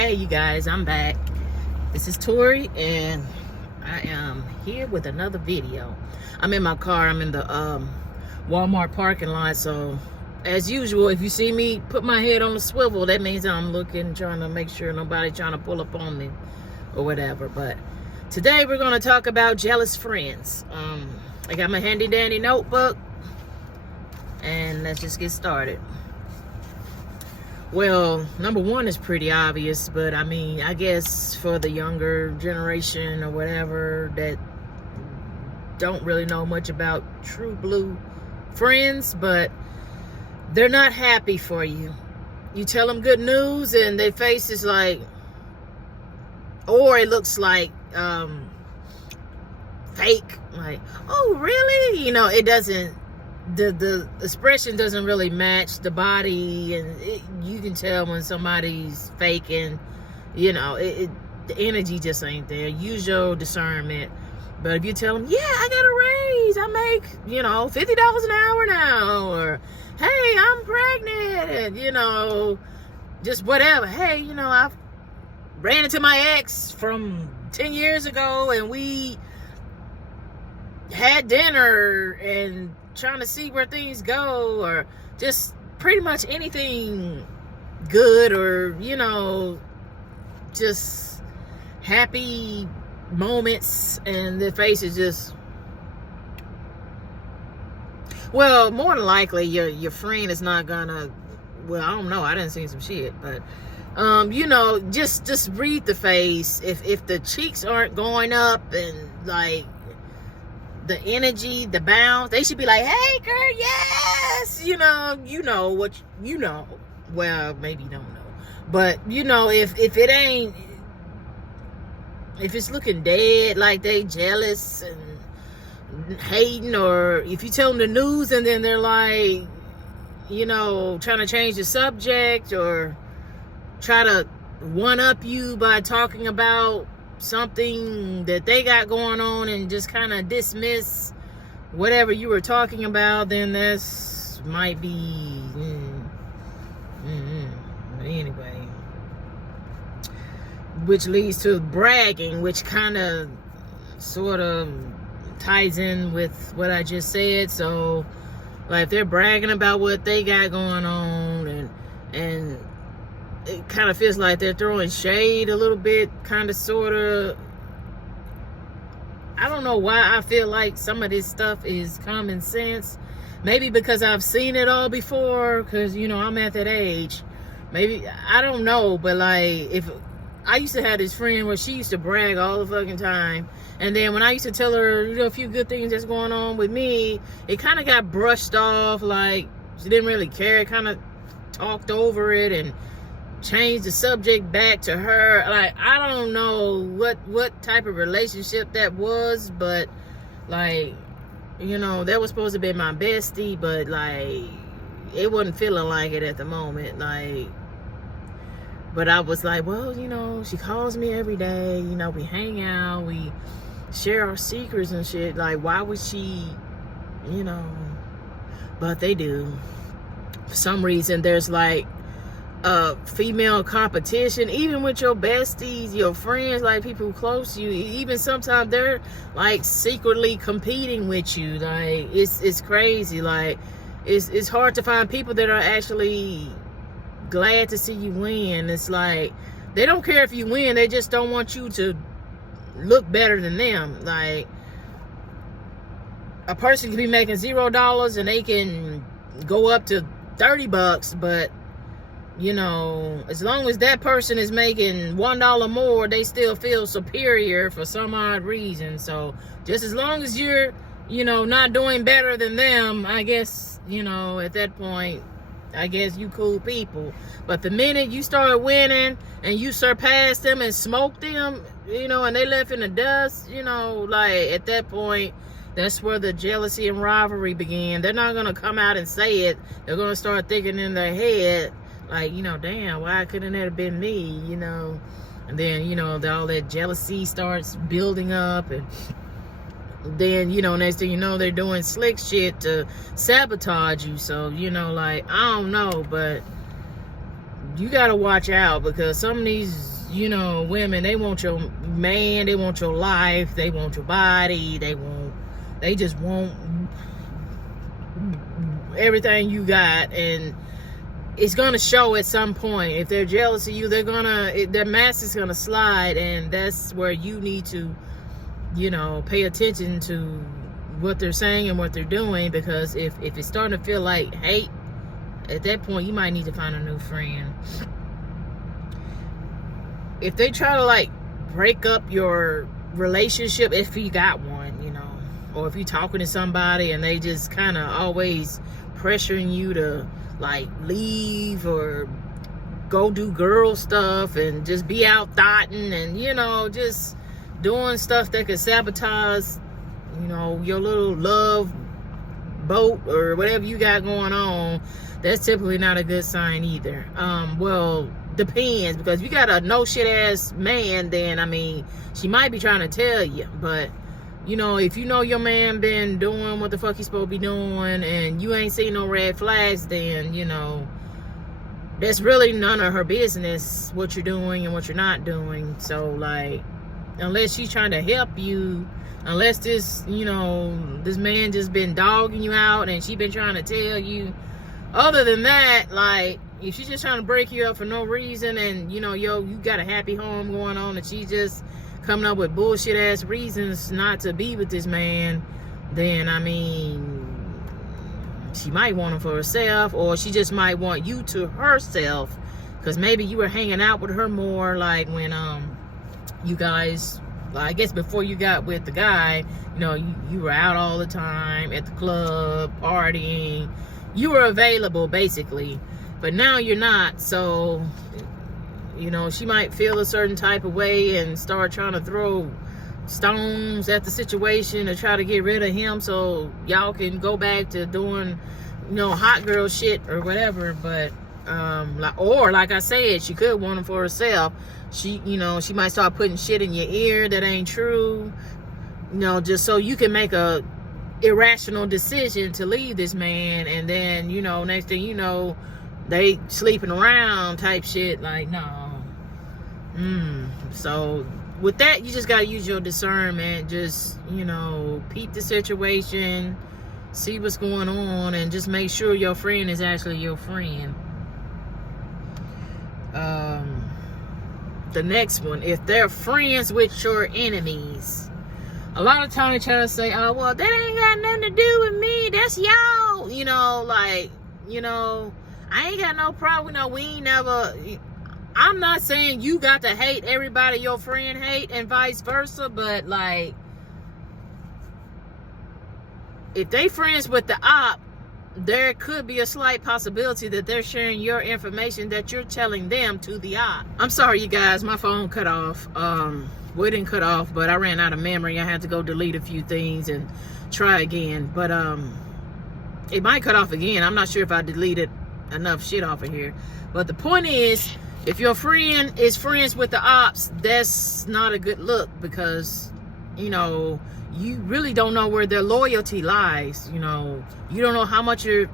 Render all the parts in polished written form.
Hey you guys, I'm back. This is Tori and I am here with another video. I'm in my car. I'm in the Walmart parking lot, so as usual, if you see me put my head on the swivel, that means I'm looking, trying to make sure nobody trying to pull up on me or whatever. But today we're going to talk about jealous friends. I got my handy dandy notebook and let's just get started. Well, number one is pretty obvious, but I mean, I guess for the younger generation or whatever that don't really know much about true blue friends, but they're not happy for you. You tell them good news and their face is like, or it looks like fake, like, oh really? You know, it doesn't, the expression doesn't really match the body, and you can tell when somebody's faking. You know, the energy just ain't there. Use your discernment. But if you tell them, yeah, I got a raise, I make, you know, $50 an hour now, or hey, I'm pregnant, and you know, just whatever. Hey, you know, I ran into my ex from 10 years ago and we had dinner and trying to see where things go, or just pretty much anything good, or you know, just happy moments, and their face is just, well, more than likely your friend is not gonna, well, I don't know, I didn't see some shit, but you know, just read the face. If the cheeks aren't going up and like the energy, the bounce, they should be like, hey girl, yes, you know what you know. Well, maybe you don't know, but you know, if it ain't, if it's looking dead, like they jealous and hating, or if you tell them the news and then they're like, you know, trying to change the subject or try to one up you by talking about something that they got going on and just kind of dismiss whatever you were talking about, then this might be anyway, which leads to bragging, which kind of sort of ties in with what I just said. So like if they're bragging about what they got going on, and it kind of feels like they're throwing shade a little bit, kind of, sort of. I don't know why I feel like some of this stuff is common sense. Maybe because I've seen it all before, because, you know, I'm at that age. Maybe, I don't know, but like, if I used to have this friend where she used to brag all the fucking time, and then when I used to tell her, you know, a few good things that's going on with me, it kind of got brushed off, like she didn't really care. It kind of talked over it and change the subject back to her. Like, I don't know what type of relationship that was, but like, you know, that was supposed to be my bestie, but like it wasn't feeling like it at the moment. Like, but I was like, well, you know, she calls me every day, you know, we hang out, we share our secrets and shit. Like, why would she, you know? But they do. For some reason, there's like female competition, even with your besties, your friends, like people close to you. Even sometimes they're like secretly competing with you. Like, it's crazy. Like, it's hard to find people that are actually glad to see you win. It's like they don't care if you win, they just don't want you to look better than them. Like, a person can be making $0 and they can go up to $30, but you know, as long as that person is making $1 more, they still feel superior for some odd reason. So just as long as you're, you know, not doing better than them, I guess, you know, at that point, I guess you cool people. But the minute you start winning and you surpass them and smoke them, you know, and they left in the dust, you know, like at that point, that's where the jealousy and rivalry began. They're not going to come out and say it. They're going to start thinking in their head, like, you know, damn, why couldn't that have been me, you know? And then, you know, all that jealousy starts building up, and then, you know, next thing you know, they're doing slick shit to sabotage you. So, you know, like, I don't know, but you gotta watch out, because some of these, you know, women, they want your man, they want your life, they want your body, they just want everything you got, and it's gonna show at some point. If they're jealous of you, their mask is gonna slide, and that's where you need to, you know, pay attention to what they're saying and what they're doing, because if it's starting to feel like hate, at that point you might need to find a new friend. If they try to like break up your relationship, if you got one, you know, or if you're talking to somebody and they just kind of always pressuring you to like leave or go do girl stuff and just be out thotting and, you know, just doing stuff that could sabotage, you know, your little love boat or whatever you got going on, that's typically not a good sign either. Well, depends, because if you got a no shit ass man, then I mean, she might be trying to tell you. But you know, if you know your man been doing what the fuck he's supposed to be doing and you ain't seen no red flags, then you know that's really none of her business what you're doing and what you're not doing. So like, unless she's trying to help you, unless this, you know, this man just been dogging you out and she been trying to tell you, other than that, like, if she's just trying to break you up for no reason and, you know, you got a happy home going on and she just coming up with bullshit ass reasons not to be with this man, then I mean, she might want him for herself, or she just might want you to herself, because maybe you were hanging out with her more, like when you guys, I guess before you got with the guy, you know, you were out all the time at the club partying, you were available basically, but now you're not. So you know, she might feel a certain type of way and start trying to throw stones at the situation to try to get rid of him so y'all can go back to doing, you know, hot girl shit or whatever. But like I said, she could want him for herself. She, you know, she might start putting shit in your ear that ain't true, you know, just so you can make a irrational decision to leave this man, and then, you know, next thing you know, they sleeping around type shit. Like, no. So with that, you just gotta use your discernment. Just, you know, peep the situation, see what's going on, and just make sure your friend is actually your friend. The next one, if they're friends with your enemies. A lot of times they try to say, oh, well, that ain't got nothing to do with me, that's y'all. You know, like, you know, I ain't got no problem. You know, we ain't never, I'm not saying you got to hate everybody your friend hate and vice versa, but like, if they friends with the op, there could be a slight possibility that they're sharing your information that you're telling them to the op. I'm sorry, you guys, my phone cut off. Well, it didn't cut off, but I ran out of memory. I had to go delete a few things and try again. But it might cut off again. I'm not sure if I deleted enough shit off of here. But the point is, if your friend is friends with the ops, that's not a good look, because, you know, you really don't know where their loyalty lies. You know, you don't know how much your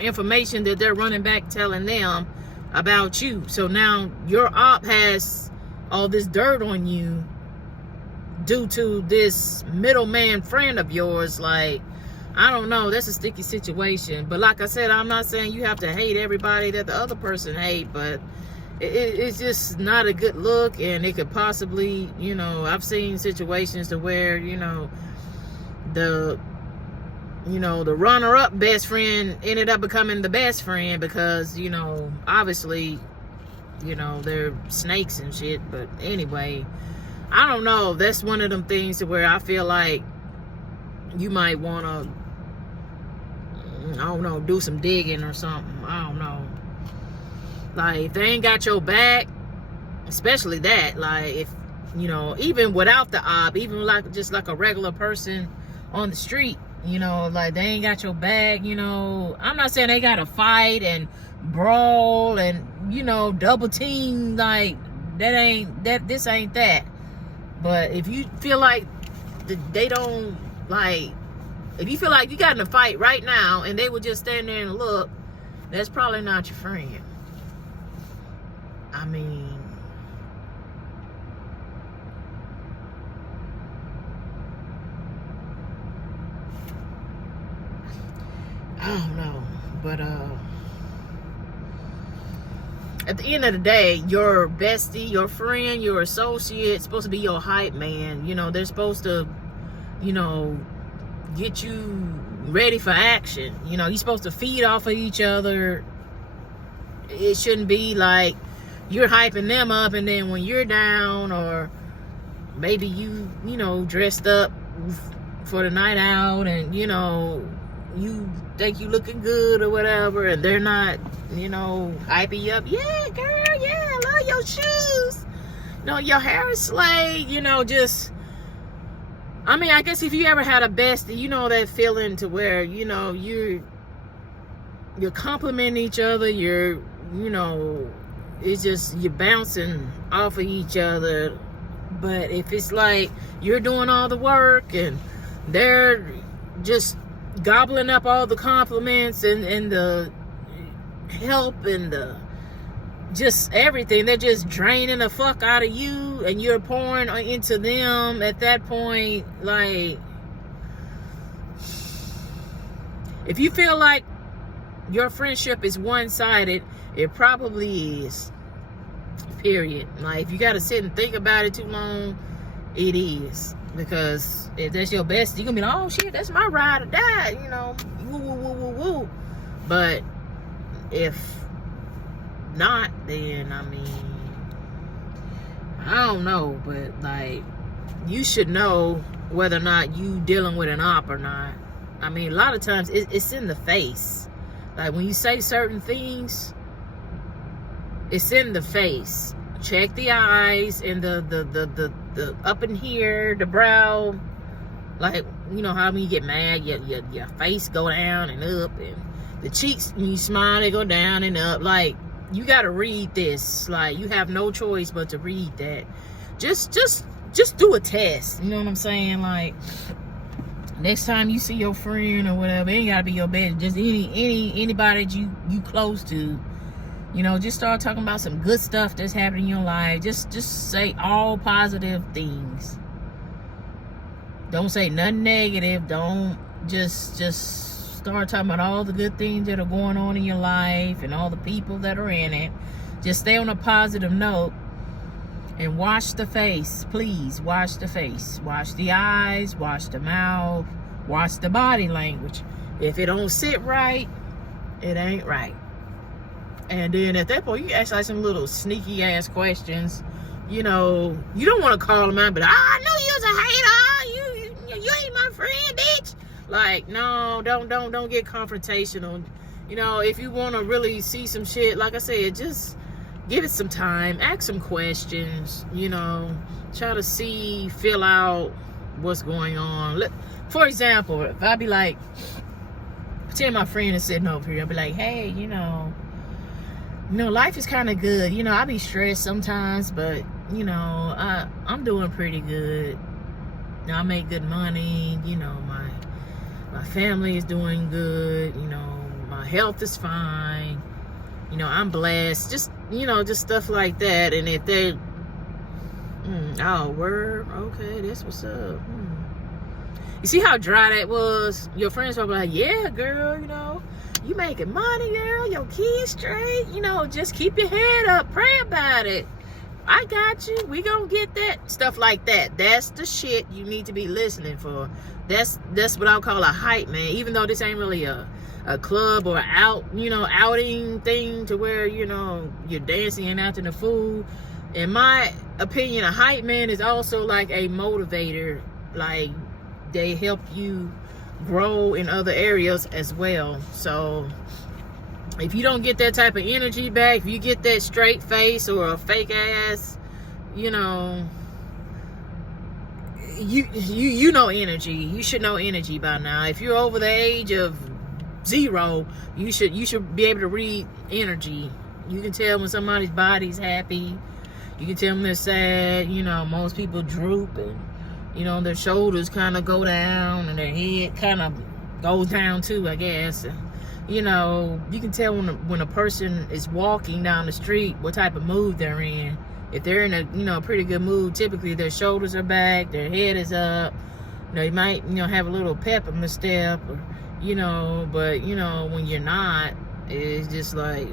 information that they're running back telling them about you. So now your op has all this dirt on you due to this middleman friend of yours. Like, I don't know, that's a sticky situation. But like I said, I'm not saying you have to hate everybody that the other person hate, but it's just not a good look, and it could possibly, you know, I've seen situations to where, you know, the runner-up best friend ended up becoming the best friend, because, you know, obviously, you know, they're snakes and shit. But anyway, I don't know, that's one of them things to where I feel like you might want to, I don't know, do some digging or something. I don't know. Like, if they ain't got your back, especially that, like, if, you know, even without the op, even like just like a regular person on the street, you know, like, they ain't got your back, you know, I'm not saying they gotta fight and brawl and, you know, double team, like, this ain't that. But if you feel like they don't, like, if you feel like you got in a fight right now and they would just stand there and look, that's probably not your friend. I mean, I don't know, but at the end of the day, your bestie, your friend, your associate, supposed to be your hype man. You know, they're supposed to, you know, get you ready for action. You know, you're supposed to feed off of each other. It shouldn't be like you're hyping them up, and then when you're down, or maybe you know, dressed up for the night out, and you know, you think you looking good or whatever, and they're not, you know, hyping you up. Yeah, girl, yeah, I love your shoes. You know, your hair is slayed. You know, just, I mean, I guess if you ever had a bestie, you know that feeling to where, you know, you're complimenting each other. You're, you know, it's just, you're bouncing off of each other. But if it's like you're doing all the work and they're just gobbling up all the compliments and the help and the just everything, they're just draining the fuck out of you, and you're pouring into them at that point. Like, if you feel like your friendship is one-sided, it probably is, period. Like, if you got to sit and think about it too long, it is. Because if that's your bestie, you're gonna be like, oh shit, that's my ride or die, you know, woo woo woo woo woo. But if not, then I mean, I don't know, but like, you should know whether or not you dealing with an op or not. I mean, a lot of times it's in the face. Like, when you say certain things, it's in the face. Check the eyes and the up in here, the brow. Like, you know how when you get mad, your face go down and up, and the cheeks, when you smile, they go down and up. Like, you gotta read this. Like, you have no choice but to read that. Just do a test. You know what I'm saying? Like, next time you see your friend or whatever, it ain't gotta be your best. Just anybody that you close to. You know, just start talking about some good stuff that's happening in your life. Just say all positive things. Don't say nothing negative. Don't just start talking about all the good things that are going on in your life and all the people that are in it. Just stay on a positive note and wash the face. Please wash the face. Wash the eyes, wash the mouth, wash the body language. If it don't sit right, it ain't right. And then at that point, you ask like some little sneaky ass questions. You know, you don't want to call them out, but I knew you was a hater. You ain't my friend, bitch. Like, no, don't get confrontational. You know, if you want to really see some shit, like I said, just give it some time. Ask some questions. You know, try to feel out what's going on. For example, if I be like, pretend my friend is sitting over here, I'll be like, hey, you know, life is kind of good. You know, I be stressed sometimes, but, you know, I'm doing pretty good. You know, I make good money. You know, my family is doing good. You know, my health is fine. You know, I'm blessed. Just, you know, just stuff like that. And if they, oh, word, okay, that's what's up. You see how dry that was? Your friends were like, yeah, girl, you know, you making money, girl, your kids straight, you know, just keep your head up, pray about it. I got you, we gonna get that. Stuff like that. That's the shit you need to be listening for. That's what I'll call a hype man, even though this ain't really a club or outing thing to where, you know, you're dancing and acting a fool. In my opinion, a hype man is also like a motivator. Like, they help you grow in other areas as well. So if you don't get that type of energy back, if you get that straight face or a fake ass, you know, you know energy. You should know energy by now. If you're over the age of 0, you should be able to read energy. You can tell when somebody's body's happy. You can tell when they're sad. You know, most people droop, and you know, their shoulders kind of go down and their head kind of goes down too, I guess. you know, you can tell when a person is walking down the street what type of mood they're in. If they're in a, you know, pretty good mood, typically their shoulders are back, their head is up. You know, you might, you know, have a little pep in the step, or, you know, but, you know, when you're not, it's just like,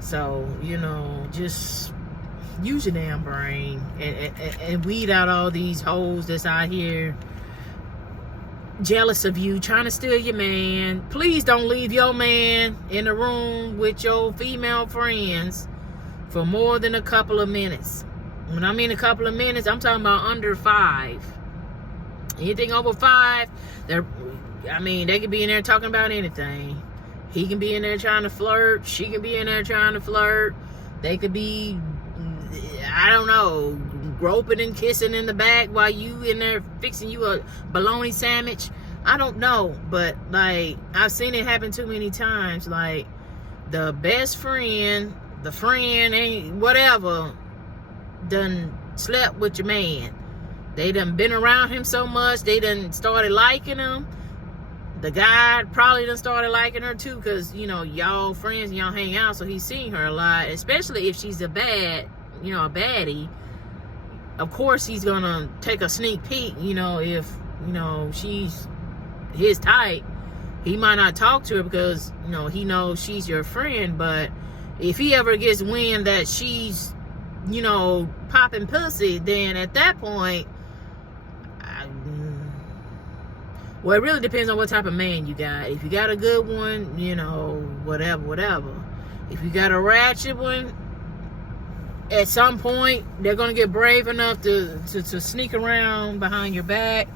so, you know, just use your damn brain and weed out all these hoes that's out here jealous of you, trying to steal your man. Please don't leave your man in the room with your female friends for more than a couple of minutes. When I mean a couple of minutes, I'm talking about under 5. Anything over 5, they could be in there talking about anything. He can be in there trying to flirt. She can be in there trying to flirt. They could be, I don't know, groping and kissing in the back while you in there fixing you a bologna sandwich. I don't know, but like, I've seen it happen too many times. Like, the best friend, the friend, ain't whatever, done slept with your man. They done been around him so much, they done started liking him. The guy probably done started liking her too, because, you know, y'all friends and y'all hang out, so he's seeing her a lot, especially if she's a baddie. Of course he's gonna take a sneak peek, you know, if, you know, she's his type. He might not talk to her because, you know, he knows she's your friend, but if he ever gets wind that she's, you know, popping pussy, then at that point, well, it really depends on what type of man you got. If you got a good one, you know, whatever. If you got a ratchet one, at some point, they're going to get brave enough to sneak around behind your back.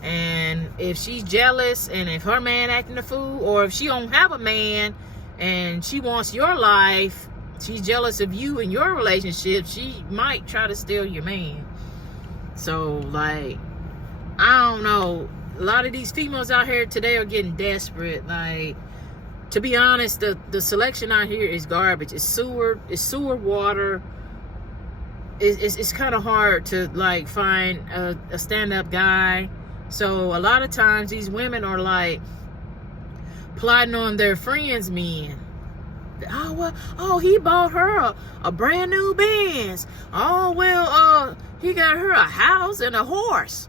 And if she's jealous, and if her man acting a fool, or if she don't have a man and she wants your life, she's jealous of you and your relationship, she might try to steal your man. So, like, I don't know. A lot of these females out here today are getting desperate. Like, to be honest, the selection out here is garbage. It's sewer water. It's kind of hard to, like, find a stand-up guy. So a lot of times these women are like plotting on their friends' men. Oh, well, oh, he bought her a brand new Benz. Oh, well, he got her a house and a horse.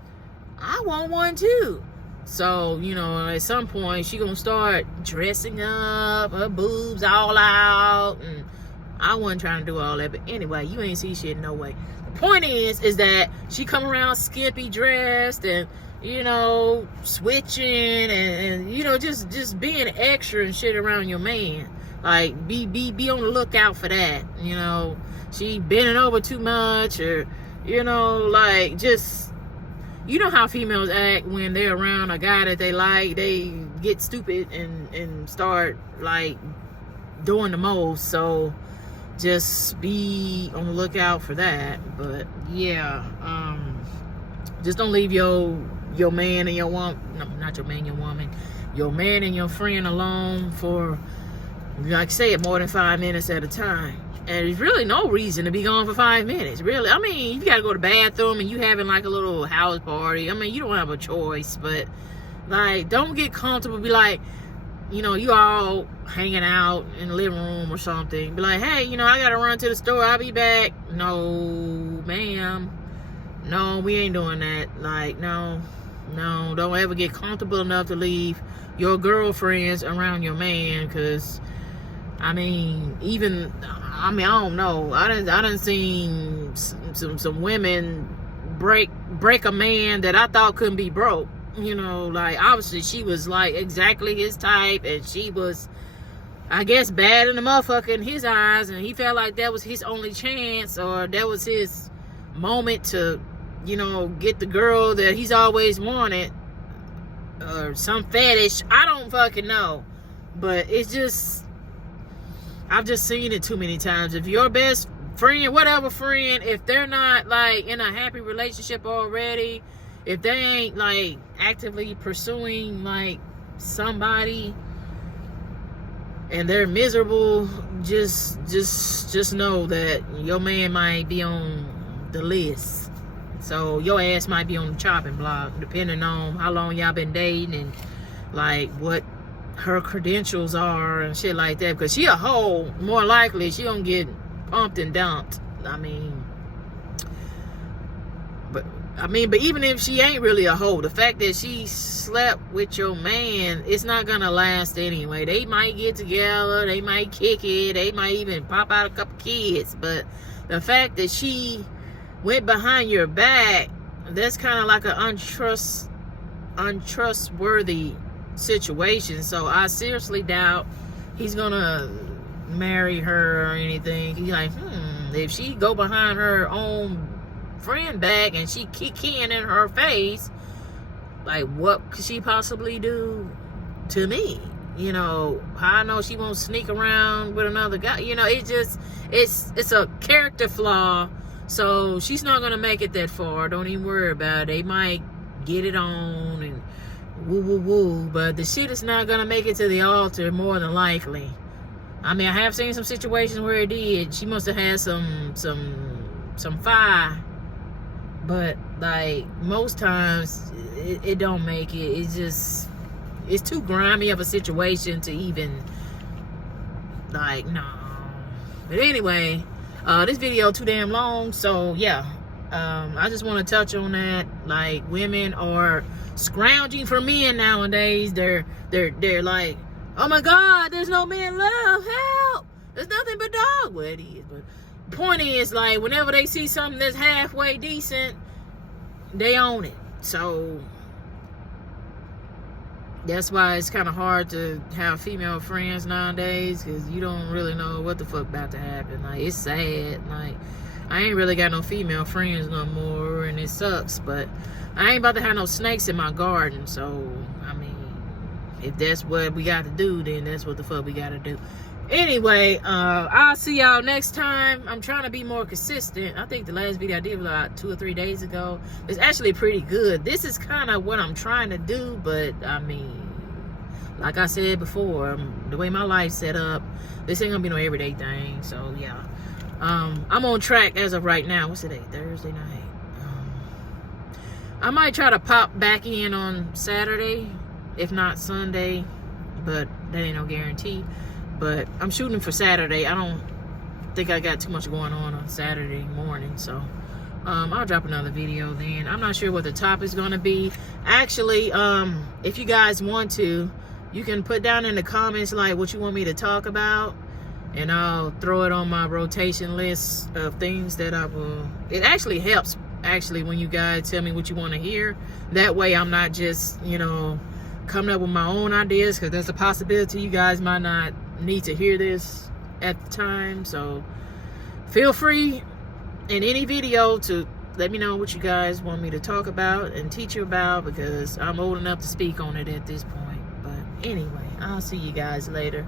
I want one too. So, you know, at some point she gonna start dressing up, her boobs all out, and I wasn't trying to do all that, but anyway, you ain't see shit no way. The point is that she come around skimpy dressed and, you know, switching and you know, just being extra and shit around your man. Like, be on the lookout for that. You know, she bending over too much, or, you know, like, just, you know how females act when they're around a guy that they like. They get stupid and start, like, doing the most. So just be on the lookout for that. But yeah, just don't leave your man and your woman, no, not your man, your woman, your man and your friend alone for, like I said, more than 5 minutes at a time. And there's really no reason to be gone for 5 minutes, really. I mean, you gotta go to the bathroom and you having like a little house party. I mean, you don't have a choice, but like, don't get comfortable. Be like, you know, you all hanging out in the living room or something. Be like, hey, you know, I gotta run to the store. I'll be back. No, ma'am. No, we ain't doing that. Like, no, don't ever get comfortable enough to leave your girlfriends around your man, because I mean, I don't know. I done seen some women break a man that I thought couldn't be broke. You know, like, obviously she was like exactly his type, and she was, I guess, bad in the motherfucker in his eyes, and he felt like that was his only chance, or that was his moment to, you know, get the girl that he's always wanted, or some fetish. I don't fucking know, but it's just, I've just seen it too many times. If your best friend, whatever friend, if they're not like in a happy relationship already, if they ain't like actively pursuing like somebody and they're miserable, just know that your man might be on the list. So your ass might be on the chopping block, depending on how long y'all been dating and like what her credentials are and shit like that, because she a hoe, more likely she gonna get pumped and dumped. But even if she ain't really a hoe, the fact that she slept with your man, it's not gonna last anyway. They might get together, they might kick it, they might even pop out a couple kids, but the fact that she went behind your back, that's kind of like an untrustworthy situation. So I seriously doubt he's gonna marry her or anything. He's like, if she go behind her own friend back and she kick in her face, like, what could she possibly do to me? You know, how I know she won't sneak around with another guy. You know, it's a character flaw. So she's not gonna make it that far. Don't even worry about it. They might get it on and woo woo woo, but the shit is not gonna make it to the altar, more than likely. I mean, I have seen some situations where it did. She must have had some fire, but like most times it don't make it. It's too grimy of a situation to even, like, no. But anyway, this video too damn long, so yeah. I just want to touch on that. Like, women are scrounging for men nowadays. They're like, oh my God, there's no men left, help, there's nothing but dog. Well, it is, but the point is, like, whenever they see something that's halfway decent, they own it. So that's why it's kind of hard to have female friends nowadays, because you don't really know what the fuck about to happen. Like, it's sad. Like, I ain't really got no female friends no more, and it sucks, but I ain't about to have no snakes in my garden. So, I mean, if that's what we got to do, then that's what the fuck we got to do. Anyway, I'll see y'all next time. I'm trying to be more consistent. I think the last video I did was like 2 or 3 days ago. It's actually pretty good. This is kind of what I'm trying to do, but I mean, like I said before, the way my life's set up, this ain't gonna be no everyday thing. So yeah, I'm on track as of right now. What's today? Thursday night. I might try to pop back in on Saturday, if not Sunday, but that ain't no guarantee. But I'm shooting for Saturday. I don't think I got too much going on Saturday morning, so I'll drop another video then. I'm not sure what the topic's gonna be. Actually, if you guys want to, you can put down in the comments like what you want me to talk about, and I'll throw it on my rotation list of things that I will. It actually helps, actually, when you guys tell me what you want to hear. That way I'm not just, you know, coming up with my own ideas, because there's a possibility you guys might not need to hear this at the time. So feel free in any video to let me know what you guys want me to talk about and teach you about, because I'm old enough to speak on it at this point. But anyway, I'll see you guys later.